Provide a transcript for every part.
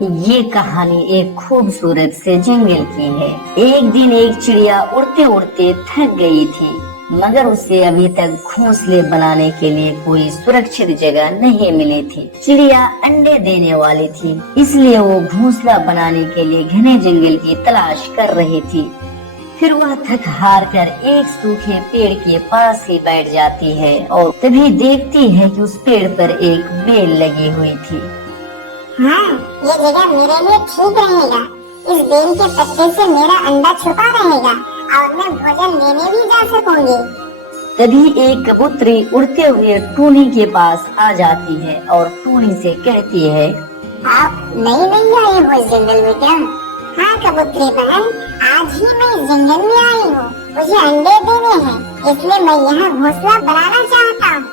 ये कहानी एक खूबसूरत से जंगल की है। एक दिन एक चिड़िया उड़ते उड़ते थक गई थी, मगर उसे अभी तक घोंसले बनाने के लिए कोई सुरक्षित जगह नहीं मिली थी। चिड़िया अंडे देने वाली थी, इसलिए वो घोंसला बनाने के लिए घने जंगल की तलाश कर रही थी। फिर वह थक हार कर एक सूखे पेड़ के पास ही बैठ जाती है और तभी देखती है कि उस पेड़ पर एक बेल लगी हुई थी। हाँ, ये जगह मेरे लिए ठीक रहेगा। इस बेल के पत्ते से मेरा अंडा छुपा रहेगा और मैं भोजन लेने भी जा सकूंगी। तभी एक कबूतरी उड़ते हुए टूनी के पास आ जाती है और टूनी से कहती है, आप नहीं आए हो इस जंगल में क्या? हाँ कबूतरी बहन, आज ही मैं इस जंगल में आई हूँ। मुझे अंडे देने हैं, इसलिए मैं यहाँ घोंसला बनाना चाहता हूँ।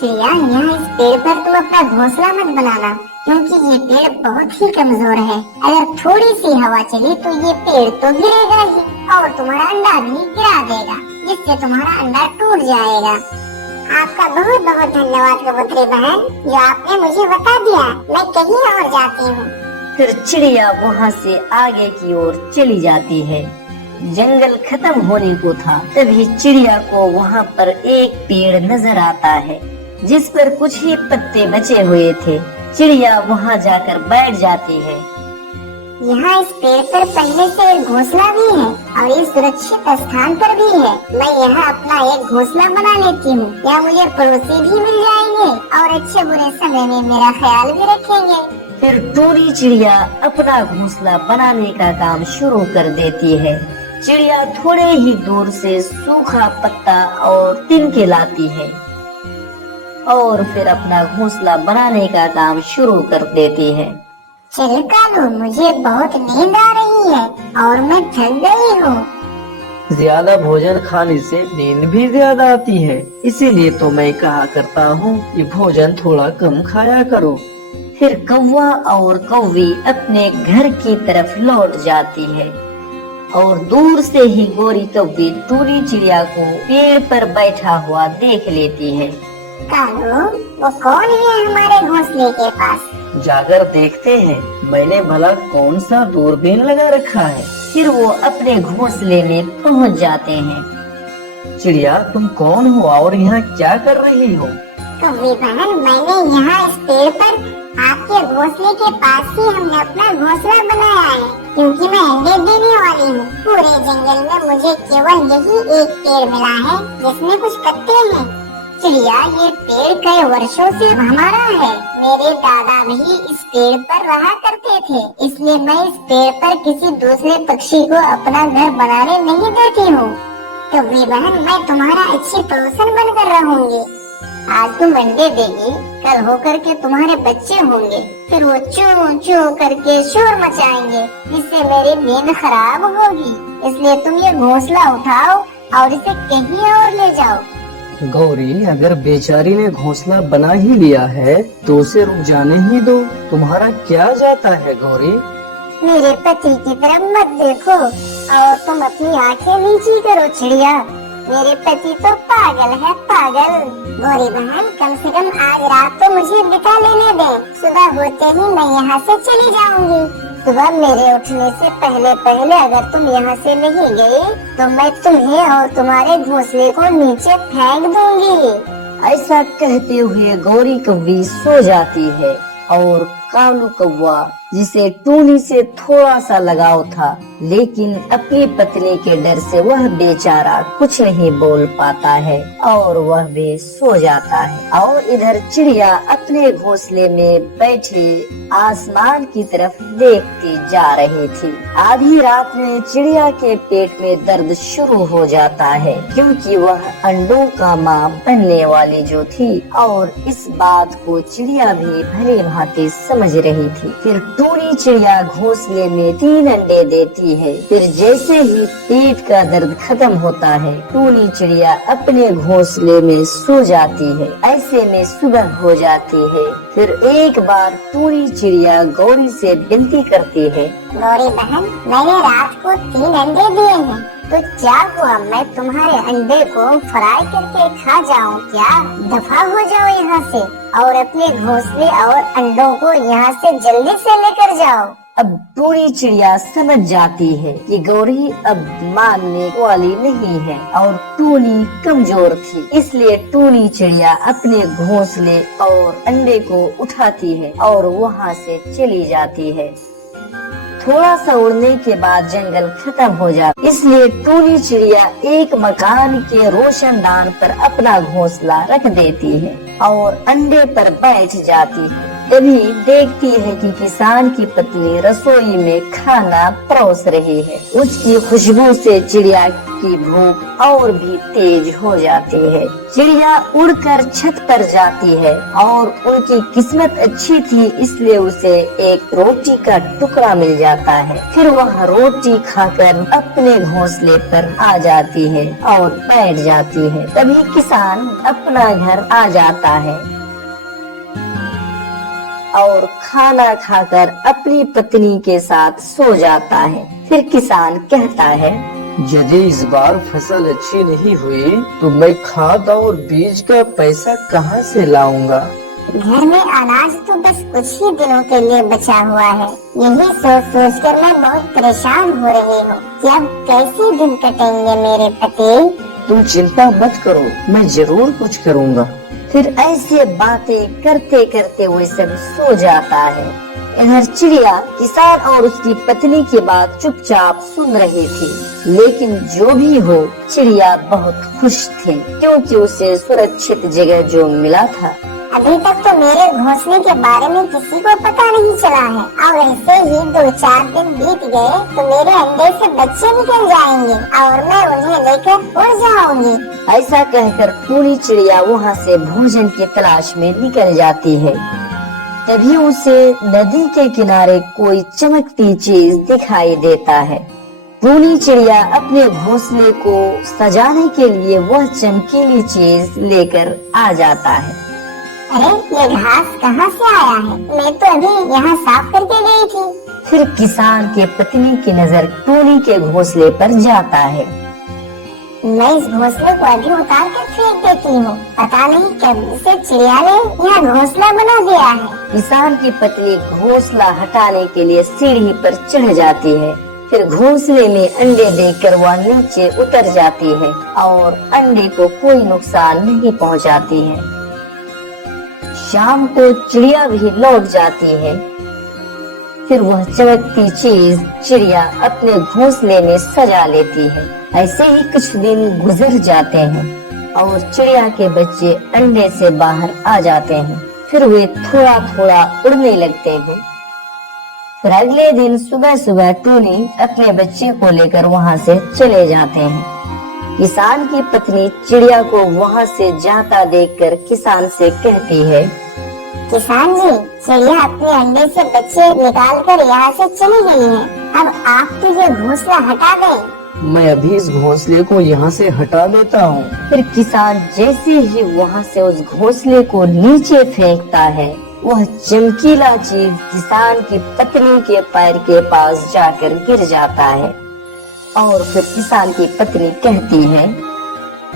चिड़िया, यहाँ इस पेड़ पर तुम अपना घोंसला मत बनाना, क्योंकि ये पेड़ बहुत ही कमजोर है। अगर थोड़ी सी हवा चली तो ये पेड़ तो गिरेगा ही और तुम्हारा अंडा भी गिरा देगा, जिससे तुम्हारा अंडा टूट जाएगा। आपका बहुत बहुत धन्यवाद कबूतरी बहन, जो आपने मुझे बता दिया। मैं कहीं और जाती हूँ। फिर चिड़िया वहाँ से आगे की ओर चली जाती है। जंगल खत्म होने को था, तभी चिड़िया को वहाँ पर एक पेड़ नजर आता है, जिस पर कुछ ही पत्ते बचे हुए थे। चिड़िया वहाँ जाकर बैठ जाती है। यहाँ इस पेड़ पर पहले से एक घोंसला भी है और ये सुरक्षित स्थान पर भी है। मैं यहाँ अपना एक घोंसला बना लेती हूँ, या मुझे पड़ोसी भी मिल जाएंगे और अच्छे बुरे समय में मेरा ख्याल भी रखेंगे। फिर टूनी चिड़िया अपना घोंसला बनाने का काम शुरू कर देती है। चिड़िया थोड़े ही दूर से सूखा पत्ता और तिनके लाती है और फिर अपना घोंसला बनाने का काम शुरू कर देती है। चल कालू, मुझे बहुत नींद आ रही है और मैं थक गई हूँ। ज्यादा भोजन खाने से नींद भी ज्यादा आती है, इसीलिए तो मैं कहा करता हूँ कि भोजन थोड़ा कम खाया करो। फिर कौवा और कौवी अपने घर की तरफ लौट जाती है और दूर से ही गोरी कौवी टूनी चिड़िया को पेड़ पर बैठा हुआ देख लेती है। कालू, वो कौन है हमारे घोंसले के पास? जाकर देखते हैं, मैंने भला कौन सा दूरबीन लगा रखा है। फिर वो अपने घोंसले में पहुंच जाते हैं। चिड़िया, तुम कौन हो और यहाँ क्या कर रही हो? कौवी बहन, मैंने यहाँ इस पेड़ पर आपके घोंसले के पास ही हमने अपना घोंसला बनाया है, क्योंकि मैं अंडे देने वाली हूँ। पूरे जंगल में मुझे केवल यही एक पेड़ मिला है जिसमें कुछ पत्ते हैं। चिड़िया, ये पेड़ कई वर्षों से हमारा है। मेरे दादा भी इस पेड़ पर रहा करते थे, इसलिए मैं इस पेड़ पर किसी दूसरे पक्षी को अपना घर बनाने नहीं देती हूँ। कौवी बहन, मैं तुम्हारा अच्छी पड़ोसन बनकर रहूंगी। आज तुम अंडे देगी, कल होकर के तुम्हारे बच्चे होंगे, फिर वो चू चू करके शोर मचाएंगे, जिससे मेरी नींद खराब होगी। इसलिए तुम ये घोंसला उठाओ और इसे कहीं और ले जाओ। गौरी, अगर बेचारी ने घोंसला बना ही लिया है तो उसे रुक जाने ही दो। तुम्हारा क्या जाता है गौरी? मेरे पति की तरफ मत देखो और तुम अपनी आंखें नीची करो चिड़िया। मेरे पति तो पागल है, पागल। गौरी बहन, कम से कम आज रात तो मुझे बिता लेने दें। सुबह होते ही मैं यहाँ से चली जाऊंगी। सुबह मेरे उठने से पहले पहले अगर तुम यहाँ से नहीं गई तो मैं तुम्हें और तुम्हारे घोंसले को नीचे फेंक दूंगी। ऐसा कहते हुए गौरी कौवी सो जाती है और कालू कौवा, जिसे टूनी से थोड़ा सा लगाव था, लेकिन अपनी पत्नी के डर से वह बेचारा कुछ नहीं बोल पाता है और वह भी सो जाता है। और इधर चिड़िया अपने घोंसले में बैठे आसमान की तरफ देखती जा रही थी। आधी रात में चिड़िया के पेट में दर्द शुरू हो जाता है, क्योंकि वह अंडों का मां बनने वाली जो थी, और इस बात को चिड़िया भी भली भांति समझ रही थी। फिर टूनी चिड़िया घोंसले में 3 अंडे देती है। फिर जैसे ही पेट का दर्द खत्म होता है, टूनी चिड़िया अपने घोंसले में सो जाती है। ऐसे में सुबह हो जाती है। फिर एक बार टूनी चिड़िया गौरी से विनती करती है, गौरी बहन, मैंने रात को 3 अंडे दिए हैं तो क्या हुआ, मैं तुम्हारे अंडे को फ्राई करके खा जाऊं क्या? दफा हो जाओ यहाँ से और अपने घोंसले और अंडों को यहाँ से जल्दी से लेकर जाओ। अब टूनी चिड़िया समझ जाती है कि गौरी अब मानने वाली नहीं है और टूनी कमजोर थी, इसलिए टूनी चिड़िया अपने घोंसले और अंडे को उठाती है और वहाँ से चली जाती है। थोड़ा सा उड़ने के बाद जंगल खत्म हो जाता, इसलिए टूनी चिड़िया एक मकान के रोशनदान पर अपना घोंसला रख देती है और अंडे पर बैठ जाती है। तभी देखती है कि किसान की पत्नी रसोई में खाना परोस रही है। उसकी खुशबू से चिड़िया की भूख और भी तेज हो जाती है। चिड़िया उड़कर छत पर जाती है और उनकी किस्मत अच्छी थी, इसलिए उसे एक रोटी का टुकड़ा मिल जाता है। फिर वह रोटी खाकर अपने घोंसले पर आ जाती है और बैठ जाती है। तभी किसान अपना घर आ जाता है और खाना खाकर अपनी पत्नी के साथ सो जाता है। फिर किसान कहता है, यदि इस बार फसल अच्छी नहीं हुई तो मैं खाद और बीज का पैसा कहाँ से लाऊंगा? घर में अनाज तो बस कुछ ही दिनों के लिए बचा हुआ है। यही सोच सोच कर मैं बहुत परेशान हो रही हूँ कि अब कैसे दिन कटेंगे मेरे पति। तुम चिंता मत करो, मैं जरूर कुछ करूँगा। फिर ऐसे बातें करते करते वो सब सो जाता है। इधर चिड़िया किसान और उसकी पत्नी की बात चुपचाप सुन रही थी, लेकिन जो भी हो चिड़िया बहुत खुश थी क्योंकि उसे सुरक्षित जगह जो मिला था। अभी तक तो मेरे घोंसले के बारे में किसी को पता नहीं चला है और ऐसे ही 2-4 दिन बीत गए तो मेरे अंडे से बच्चे निकल जाएंगे और मैं उन्हें लेकर उड़ जाऊंगी। ऐसा कहकर टूनी चिड़िया वहाँ से भोजन की तलाश में निकल जाती है। तभी उसे नदी के किनारे कोई चमकती चीज दिखाई देता है। टूनी चिड़िया अपने घोंसले को सजाने के लिए वह चमकीली चीज लेकर आ जाता है। अरे ये घास कहाँ से आया है? मैं तो अभी यहाँ साफ करके गई थी। फिर किसान के पत्नी की नजर टूनी के घोंसले पर जाता है। मैं इस घोंसले को अभी उतार कर फेंक देती हूँ, पता नहीं कब से चिड़िया ने यहाँ घोंसला बना दिया है। किसान की पत्नी घोंसला हटाने के लिए सीढ़ी पर चढ़ जाती है। फिर घोंसले में अंडे देखकर वह नीचे उतर जाती है और अंडे को कोई नुकसान नहीं पहुँचाती है। शाम को चिड़िया भी लौट जाती है। फिर वह चमकती चीज चिड़िया अपने घोंसले में सजा लेती है। ऐसे ही कुछ दिन गुजर जाते हैं और चिड़िया के बच्चे अंडे से बाहर आ जाते हैं। फिर वे थोड़ा थोड़ा उड़ने लगते हैं। फिर अगले दिन सुबह सुबह टूनी अपने बच्चे को लेकर वहाँ से चले जाते हैं। किसान की पत्नी चिड़िया को वहाँ से जाता देखकर किसान से कहती है, किसान जी, चिड़िया अपने अंडे से बच्चे निकाल कर यहाँ से चली गई है। अब आप तो ये घोंसला हटा दें। मैं अभी इस घोंसले को यहाँ से हटा देता हूँ। फिर किसान जैसे ही वहाँ से उस घोंसले को नीचे फेंकता है, वह चमकीला चीज किसान की पत्नी के पैर के पास जाकर गिर जाता है और फिर किसान की पत्नी कहती है,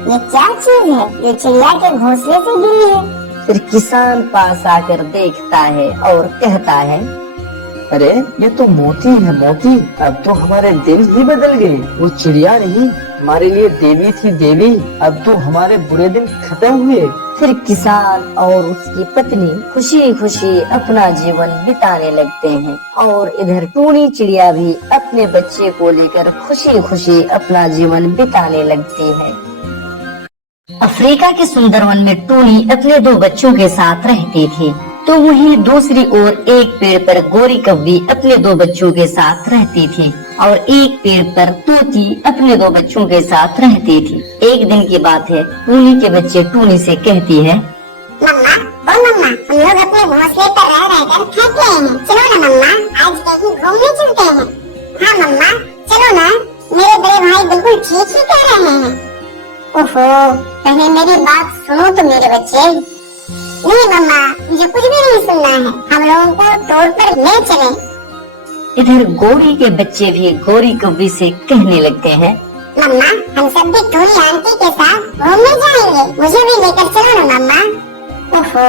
ये क्या चीज है जो चिड़िया के घोंसले से गिरी है? फिर किसान पास आकर देखता है और कहता है, अरे ये तो मोती है मोती। अब तो हमारे दिन ही बदल गए। वो चिड़िया नहीं, हमारे लिए देवी थी देवी। अब तो हमारे बुरे दिन खत्म हुए। फिर किसान और उसकी पत्नी खुशी खुशी अपना जीवन बिताने लगते हैं और इधर टूनी चिड़िया भी अपने बच्चे को लेकर खुशी खुशी अपना जीवन बिताने लगती है। अफ्रीका के सुंदरवन में टूनी अपने 2 बच्चों के साथ रहती थी, तो वहीं दूसरी ओर एक पेड़ पर गोरी कौवी अपने 2 बच्चों के साथ रहती थी और एक पेड़ पर तोती अपने 2 बच्चों के साथ रहती थी। एक दिन की बात है, टूनी के बच्चे टूनी से कहती है, मम्मा, ओ मम्मा, हम लोग अपने घोंसले पर रह कर थक गए हैं। चलो ना मम्मा, आज कहीं घूमने चलते हैं। हाँ मम्मा, चलो ना, मेरे बड़े भाई बिल्कुल ठीक ही कह रहे हैं। ओहो, पहले मेरी बात सुनो तो मेरे बच्चे। नहीं मम्मा, मुझे कुछ भी नहीं सुनना है, हम लोगों को तोड़ पर ले चलें। इधर गोरी के बच्चे भी गोरी कौवी से कहने लगते हैं, मम्मा हम सब भी टूनी आंटी के साथ घूमने जाएंगे, मुझे भी लेकर चलो ना मम्मा। ओहो,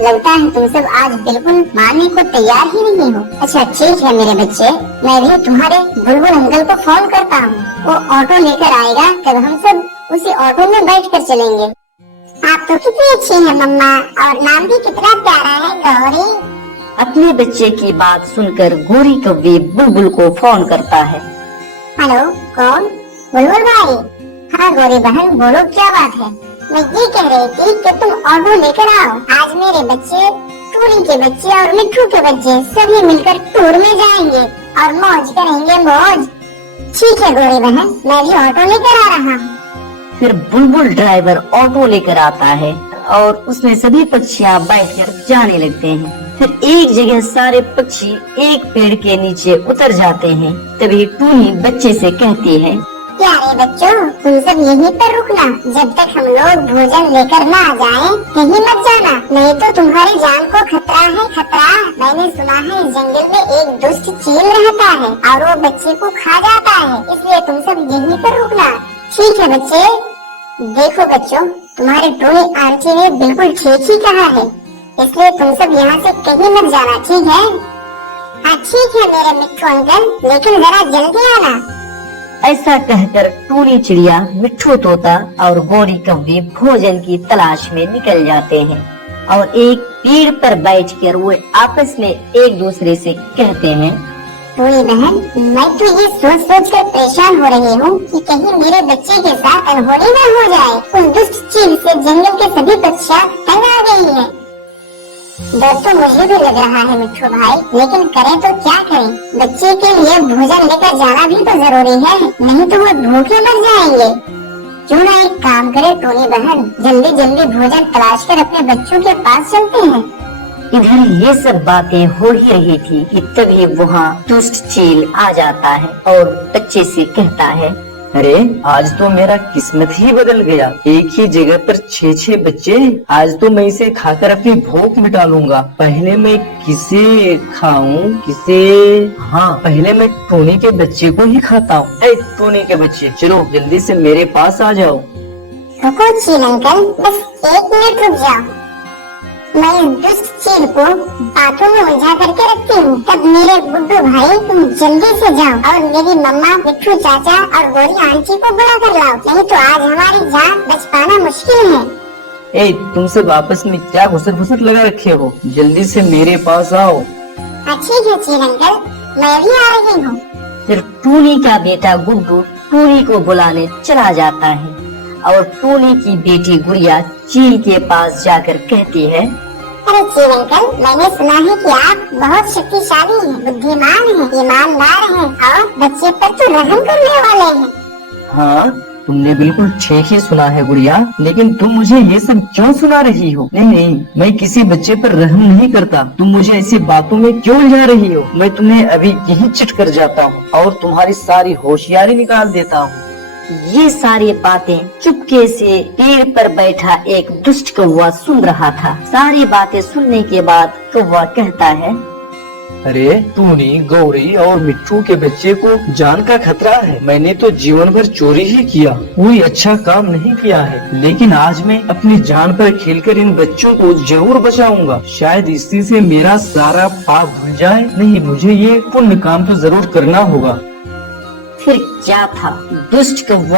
लगता है तुम सब आज बिल्कुल मानने को तैयार ही नहीं हो। अच्छा ठीक है मेरे बच्चे, मैं भी तुम्हारे बुलबुल अंकल को फोन करता हूँ, वो ऑटो लेकर आएगा, तब हम सब उसी ऑटो में बैठ कर चलेंगे। आप तो कितनी अच्छी है मम्मा, और नाम भी कितना प्यारा है, गौरी। अपने बच्चे की बात सुनकर गोरी कौवे बुलबुल को फोन करता है। हेलो, कौन? बुलबुल भाई। हाँ गौरी बहन, बोलो क्या बात है? मैं ये कह रही थी कि तुम ऑटो लेकर आओ, आज मेरे बच्चे, टूनी के बच्चे और मिट्टू के बच्चे सभी मिलकर टूर में जाएंगे और मौज करेंगे, मौज। ठीक है गौरी बहन, मैं भी ऑटो लेकर आ रहा हूँ। फिर बुलबुल ड्राइवर ऑटो लेकर आता है और उसमें सभी पक्षियाँ बैठकर जाने लगते हैं। फिर एक जगह सारे पक्षी एक पेड़ के नीचे उतर जाते हैं। तभी टूनी बच्चे से कहती है, प्यारे बच्चों, तुम सब यहीं पर रुकना, जब तक हम लोग भोजन लेकर न आ जाएं, कहीं मत जाना, नहीं तो तुम्हारी जान को खतरा है, खतरा। मैंने सुना है जंगल में एक दुष्ट चील रहता है और वो बच्चे को खा जाता है, इसलिए तुम सब यहीं पर रुकना। ठीक है बच्चे। देखो बच्चों, तुम्हारे टूनी आंटी ने बिल्कुल ठीक ही कहा है, इसलिए तुम सब यहाँ से कहीं मत जाना, ठीक है? हाँ ठीक है मेरे मिट्टू अंकल, लेकिन जरा जल्दी आना। ऐसा कहकर टूनी चिड़िया, मिट्ठू तोता और गोरी कौवे भोजन की तलाश में निकल जाते हैं और एक पेड़ पर बैठकर वे आपस में एक दूसरे से कहते हैं, टूनी बहन, मैं तो ये सोच सोच कर परेशान हो रही हूँ कि कहीं मेरे बच्चे के साथ अनहोनी न हो जाए। उस दुष्ट चील से जंगल के सभी पक्षियाँ तंग आ गई हैं। दोस्तों मुझे भी लग रहा है मिट्टू भाई, लेकिन करें तो क्या करें? बच्चे के लिए भोजन लेकर जाना भी तो जरूरी है, नहीं तो वो भूखे मर जाएंगे। क्यों ना एक काम करे टूनी बहन, जल्दी जल्दी भोजन तलाश कर अपने बच्चों के पास चलते हैं। इधर ये सब बातें हो ही रही थी कि तभी वहाँ दुष्ट चील आ जाता है और बच्चे से कहता है, अरे आज तो मेरा किस्मत ही बदल गया, एक ही जगह पर 6 बच्चे। आज तो मैं इसे खाकर अपनी भूख मिटा लूंगा। पहले मैं किसे खाऊं, किसे? हाँ, पहले मैं टोनी के बच्चे को ही खाता हूँ। ऐ टोनी के बच्चे, चलो जल्दी से मेरे पास आ जाओ। रुको चील अंकल, बस 1 मिनट रुक जाओ। मैं इस दुष्ट चील को बातों में उलझा करके रखती हूँ, तब मेरे गुड्डू भाई तुम जल्दी से जाओ और मेरी मम्मा, मिट्टू चाचा और गोरी आंटी को बुला कर लाओ, नहीं तो आज हमारी जान बच पाना मुश्किल है। ए, तुम सब आपस में क्या घुसर लगा रखे हो? जल्दी से मेरे पास आओ। ठीक है चील अंकल, मैं भी आ रही हूँ। फिर टूनी का बेटा गुड्डू टूनी को बुलाने चला जाता है और टूनी की बेटी गुड़िया चील के पास जाकर कहती है, अरे चील अंकल, मैंने सुना है कि आप बहुत शक्तिशाली हैं, बुद्धिमान हैं, ईमानदार हैं और बच्चे पर तो रहम करने वाले हैं। हाँ, तुमने बिल्कुल ठीक ही सुना है गुड़िया, लेकिन तुम मुझे ये सब क्यों सुना रही हो? नहीं, मैं किसी बच्चे पर रहम नहीं करता। तुम मुझे ऐसी बातों में क्यों उलझा रही हो? मैं तुम्हें अभी यही चिट कर जाता हूँ और तुम्हारी सारी होशियारी निकाल देता हूँ। ये सारी बातें चुपके से पेड़ पर बैठा एक दुष्ट कौवा सुन रहा था। सारी बातें सुनने के बाद कौवा कहता है, अरे टूनी, गौरी और मिट्टू के बच्चे को जान का खतरा है। मैंने तो जीवन भर चोरी ही किया, कोई अच्छा काम नहीं किया है, लेकिन आज मैं अपनी जान पर खेलकर इन बच्चों को जरूर बचाऊंगा। शायद इसी से मेरा सारा पाप धुल जाए। नहीं, मुझे ये पुण्य काम तो जरूर करना होगा। फिर क्या था, दुष्ट कौवा